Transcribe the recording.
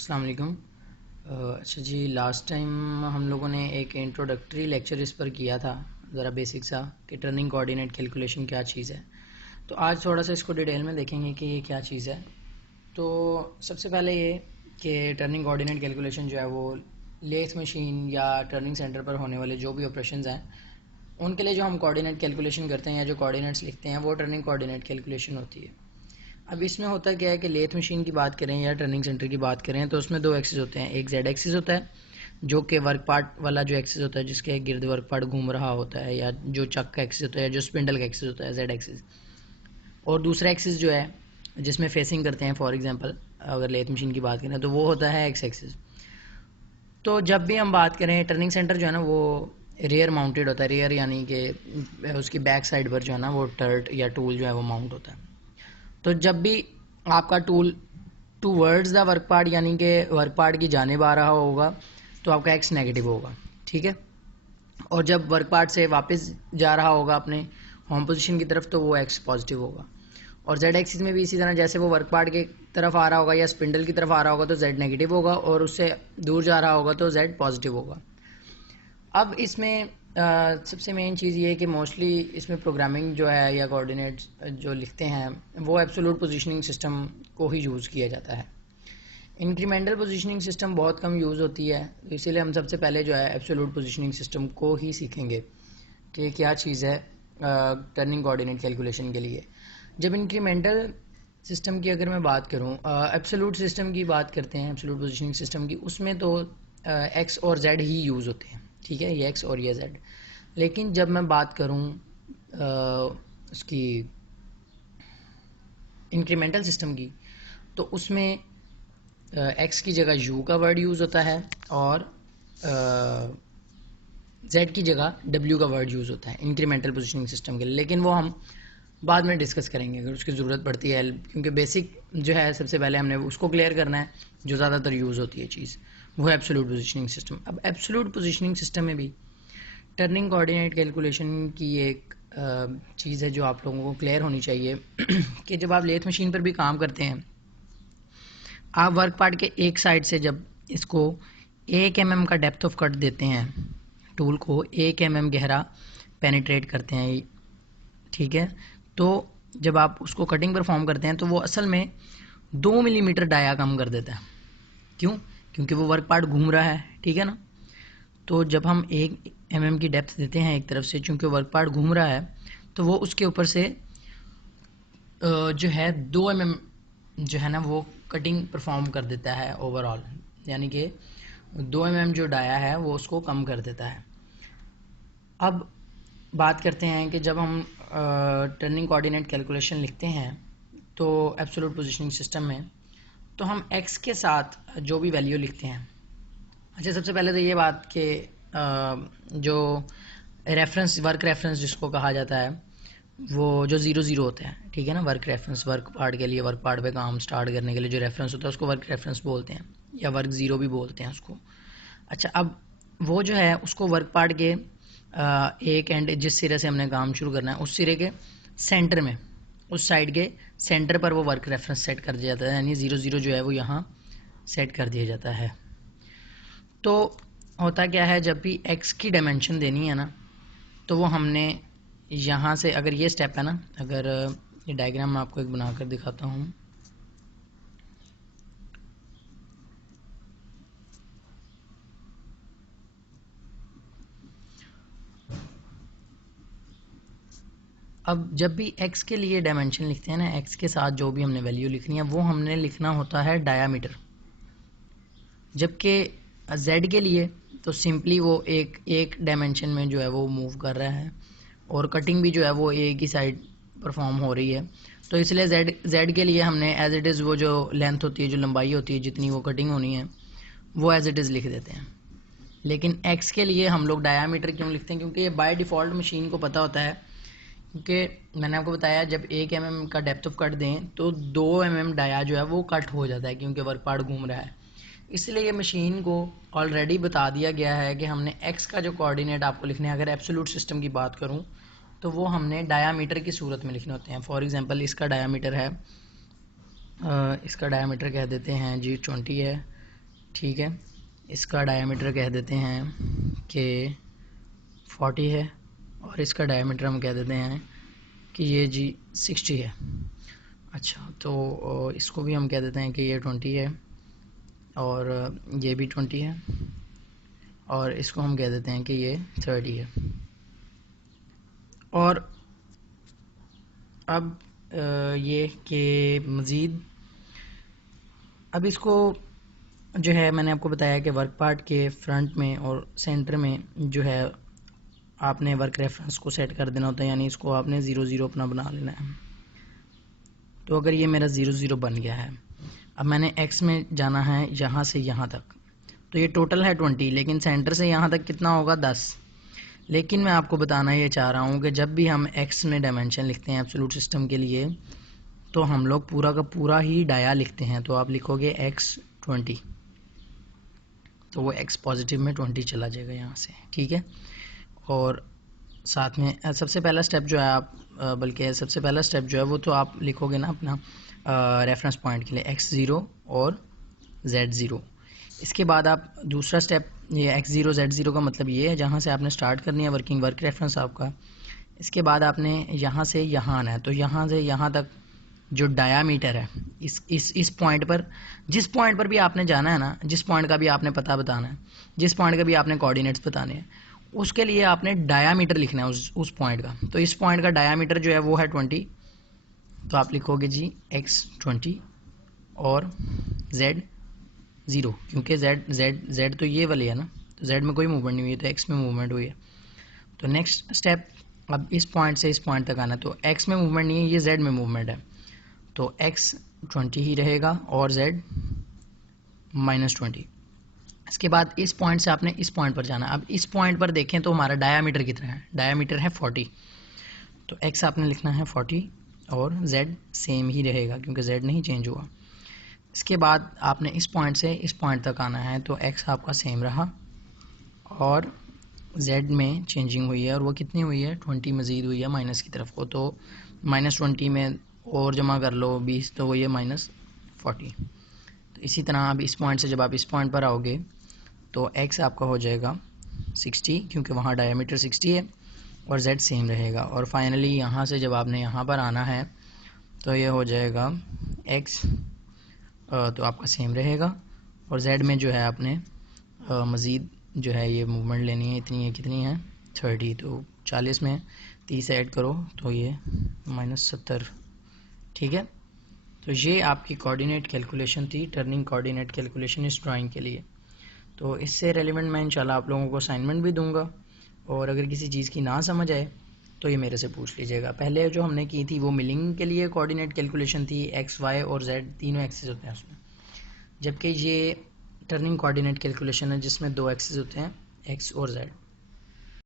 अस्सलाम वालेकुम। अच्छा जी, लास्ट टाइम हम लोगों ने एक इंट्रोडक्टरी लेक्चर इस पर किया था, ज़रा बेसिक सा, कि टर्निंग कोऑर्डिनेट कैलकुलेशन क्या चीज़ है। तो आज थोड़ा सा इसको डिटेल में देखेंगे कि ये क्या चीज़ है। तो सबसे पहले ये कि टर्निंग कोऑर्डिनेट कैलकुलेशन जो है वो लेथ मशीन या टर्निंग सेंटर पर होने वाले जो भी ऑपरेशंस हैं उनके लिए जो हम कोऑर्डिनेट कैलकुलेशन करते हैं या जो कोऑर्डिनेट्स लिखते हैं वो टर्निंग कोऑर्डिनेट कैलकुलेशन होती है। अब इसमें होता क्या है कि लेथ मशीन की बात करें या टर्निंग सेंटर की बात करें तो उसमें दो एक्सिस होते हैं। एक जेड एक्सिस होता है जो कि वर्क पार्ट वाला जो एक्सिस होता है जिसके गिर्द वर्क पार्ट घूम रहा होता है, या जो चक का एक्सिस होता है, जो स्पिंडल का एक्सिस होता है, जेड एक्सिस। और दूसरा एक्सिस जो है जिसमें फेसिंग करते हैं, फॉर एग्जांपल अगर लेथ मशीन की बात करें तो वो होता है एक्स एक्सिस। तो जब भी हम बात करें, टर्निंग सेंटर जो है ना वो रेयर माउंटेड होता है। रेयर यानी कि उसकी बैक साइड पर जो है ना वो टर्ट या टूल जो है वो माउंट होता है। तो जब भी आपका tool towards the work part यानी कि वर्क पार्ट की जानिब आ रहा होगा तो आपका एक्स नेगेटिव होगा, ठीक है। और जब वर्क पार्ट से वापस जा रहा होगा अपने होम पोजीशन की तरफ तो वो एक्स पॉजिटिव होगा। और जेड एक्सिस में भी इसी तरह, जैसे वो वर्क पार्ट की तरफ आ रहा होगा या स्पिंडल की तरफ आ रहा होगा तो जेड नेगेटिव होगा, और उससे दूर जा रहा होगा तो जेड पॉजिटिव होगा। अब इसमें सबसे मेन चीज़ ये है कि मोस्टली इसमें प्रोग्रामिंग जो है या कोऑर्डिनेट्स जो लिखते हैं वो एब्सोल्यूट पोजीशनिंग सिस्टम को ही यूज़ किया जाता है। इंक्रीमेंटल पोजीशनिंग सिस्टम बहुत कम यूज़ होती है, तो इसीलिए हम सबसे पहले जो है एब्सोल्यूट पोजीशनिंग सिस्टम को ही सीखेंगे कि क्या चीज़ है टर्निंग कोऑर्डिनेट कैलकुलेशन के लिए। जब इंक्रीमेंटल सिस्टम की अगर मैं बात करूं, एब्सोल्यूट सिस्टम की बात करते हैं, एब्सोल्यूट पोजीशनिंग सिस्टम की, उसमें तो एक्स और जेड ही यूज़ होते हैं, ठीक है, ये एक्स और ये जेड। लेकिन जब मैं बात करूं उसकी इंक्रीमेंटल सिस्टम की तो उसमें एक्स की जगह यू का वर्ड यूज़ होता है और जेड की जगह डब्ल्यू का वर्ड यूज़ होता है इंक्रीमेंटल पोजीशनिंग सिस्टम के लिए। लेकिन वो हम बाद में डिस्कस करेंगे अगर उसकी ज़रूरत पड़ती है, क्योंकि बेसिक जो है सबसे पहले हमने उसको क्लियर करना है जो ज़्यादातर यूज़ होती है चीज़, वो है एब्सोल्यूट पोजीशनिंग सिस्टम। अब एब्सोल्यूट पोजीशनिंग सिस्टम में भी टर्निंग कोऑर्डिनेट कैलकुलेशन की एक चीज़ है जो आप लोगों को क्लियर होनी चाहिए कि जब आप लेथ मशीन पर भी काम करते हैं, आप वर्क पार्ट के एक साइड से जब इसको 1 mm का डेप्थ ऑफ कट देते हैं, टूल को 1 mm गहरा पेनिट्रेट करते हैं, ठीक है, तो जब आप उसको कटिंग परफॉर्म करते हैं तो वो असल में 2 मिलीमीटर डाया कम कर देता है। क्यों? क्योंकि वो वर्क पार्ट घूम रहा है, ठीक है ना। तो जब हम 1 mm की डेप्थ देते हैं एक तरफ से, चूंकि वर्क पार्ट घूम रहा है तो वो उसके ऊपर से जो है 2 mm जो है ना वो कटिंग परफॉर्म कर देता है ओवरऑल, यानी कि 2 mm जो डाया है वो उसको कम कर देता है। अब बात करते हैं कि जब हम टर्निंग कोऑर्डिनेट कैलकुलेशन लिखते हैं तो एब्सोल्यूट पोजीशनिंग सिस्टम में, तो हम एक्स के साथ जो भी वैल्यू लिखते हैं। अच्छा, सबसे पहले तो ये बात कि जो रेफरेंस, वर्क रेफरेंस जिसको कहा जाता है, वो जो 0 0 होता है, ठीक है ना, वर्क रेफरेंस, वर्क पार्ट के लिए, वर्क पार्ट पे काम स्टार्ट करने के लिए जो रेफरेंस होता है उसको वर्क रेफरेंस बोलते हैं, या वर्क 0 भी बोलते हैं उसको। अच्छा, अब वो जो है उसको वर्क पार्ट के एक एंड, जिस सिरे से हमने काम शुरू करना है उस सिरे के सेंटर में, उस साइड के सेंटर पर वो वर्क रेफरेंस सेट कर दिया जाता है, यानी 0 0 जो है वो यहाँ सेट कर दिया जाता है। तो होता क्या है, जब भी एक्स की डायमेंशन देनी है ना तो वो हमने यहाँ से, अगर ये स्टेप है ना, अगर ये डायग्राम मैं आपको एक बनाकर दिखाता हूँ। अब जब भी x के लिए डायमेंशन लिखते हैं ना, x के साथ जो भी हमने वैल्यू लिखनी है वो हमने लिखना होता है डायामीटर। जबकि z के लिए तो सिंपली वो एक डायमेंशन में जो है वो मूव कर रहा है, और कटिंग भी जो है वो एक ही साइड परफॉर्म हो रही है, तो इसलिए z के लिए हमने एज इट इज़ वो जो लेंथ होती है, जो लंबाई होती है, जितनी वो कटिंग होनी है वो एज इट इज़ लिख देते हैं। लेकिन x के लिए हम लोग डायामीटर क्यों लिखते हैं? क्योंकि ये बाय डिफ़ॉल्ट मशीन को पता होता है, क्योंकि मैंने आपको बताया जब 1 mm का डेप्थ ऑफ कट दें तो 2 mm डाया जो है वो कट हो जाता है, क्योंकि वर्क पार्ट घूम रहा है। इसलिए ये मशीन को ऑलरेडी बता दिया गया है कि हमने एक्स का जो कोऑर्डिनेट आपको लिखने हैं, अगर एब्सोल्यूट सिस्टम की बात करूं तो वो हमने डायामीटर की सूरत में लिखने होते हैं। फॉर एग्जांपल इसका डायामीटर है, इसका डायामीटर कह देते हैं जी 20 है, ठीक है, इसका डायमीटर कह देते हैं कि 40 है और इसका डायमीटर हम कह देते हैं कि ये जी 60 है। अच्छा, तो इसको भी हम कह देते हैं कि ये 20 है और ये भी 20 है और इसको हम कह देते हैं कि ये 30 है। और अब ये कि मज़ीद अब इसको जो है मैंने आपको बताया कि वर्क पार्ट के फ्रंट में और सेंटर में जो है आपने वर्क रेफरेंस को सेट कर देना होता है, यानी इसको आपने 0 0 अपना बना लेना है। तो अगर ये मेरा 0 0 बन गया है, अब मैंने x में जाना है यहाँ से यहाँ तक, तो ये टोटल है 20, लेकिन सेंटर से यहाँ तक कितना होगा 10। लेकिन मैं आपको बताना ये चाह रहा हूँ कि जब भी हम x में डायमेंशन लिखते हैं एब्सोल्यूट सिस्टम के लिए, तो हम लोग पूरा का पूरा ही डाया लिखते हैं। तो आप लिखोगे x 20, तो वो x पॉजिटिव में 20 चला जाएगा यहाँ से, ठीक है। और साथ में सबसे पहला स्टेप जो है आप सबसे पहला स्टेप जो है वो तो आप लिखोगे ना अपना रेफरेंस पॉइंट के लिए x0 और z0। इसके बाद आप दूसरा स्टेप, ये x0 z0 का मतलब ये है जहाँ से आपने स्टार्ट करनी है वर्किंग वर्क रेफरेंस आपका। इसके बाद आपने यहाँ से यहाँ आना है, तो यहाँ से यहाँ तक जो डायामीटर है इस पॉइंट पर, जिस पॉइंट पर भी आपने जाना है ना, जिस पॉइंट का भी आपने पता बताना है, जिस पॉइंट का भी आपने कोऑर्डिनेट्स बताने हैं, उसके लिए आपने डायामीटर लिखना है उस पॉइंट का। तो इस पॉइंट का डायामीटर जो है वो है 20, तो आप लिखोगे जी x 20 और z 0, क्योंकि z तो ये वाली है ना, तो z में कोई मूवमेंट नहीं हुई है, तो x में मूवमेंट हुई है। तो नेक्स्ट स्टेप, अब इस पॉइंट से इस पॉइंट तक आना, तो x में मूवमेंट नहीं है, ये z में मूवमेंट है, तो x 20 ही रहेगा और z -20। इसके बाद इस पॉइंट से आपने इस पॉइंट पर जाना। अब इस पॉइंट पर देखें तो हमारा डायामीटर कितना है, डायामीटर है 40, तो x आपने लिखना है 40 और z सेम ही रहेगा क्योंकि z नहीं चेंज हुआ। इसके बाद आपने इस पॉइंट से इस पॉइंट तक आना है, तो x आपका सेम रहा और z में चेंजिंग हुई है, और वो कितनी हुई है 20 मज़ीद हुई है माइनस की तरफ को, तो -20 में और जमा कर लो 20, तो वही है -40। तो इसी तरह अब इस पॉइंट से जब आप इस पॉइंट पर आओगे तो x आपका हो जाएगा 60, क्योंकि वहाँ डायमीटर 60 है और z सेम रहेगा। और फाइनली यहाँ से जब आपने यहाँ पर आना है तो ये हो जाएगा x, तो आपका सेम रहेगा, और z में जो है आपने मज़ीद जो है ये मूवमेंट लेनी है, इतनी है, कितनी है 30, तो 40 में 30 ऐड करो तो ये -70, ठीक है। तो ये आपकी कोऑर्डिनेट कैलकुलेशन थी, टर्निंग कोऑर्डिनेट कैलकुलेशन इस ड्राइंग के लिए। तो इससे रेलिवेंट मैं इंशाल्लाह आप लोगों को असाइनमेंट भी दूंगा, और अगर किसी चीज़ की ना समझ आए तो ये मेरे से पूछ लीजिएगा। पहले जो हमने की थी वो मिलिंग के लिए कोऑर्डिनेट कैलकुलेशन थी, x, y और z तीनों एक्सिस होते हैं उसमें, जबकि ये टर्निंग कोऑर्डिनेट कैलकुलेशन है जिसमें 2 एक्सिस होते हैं, x और z।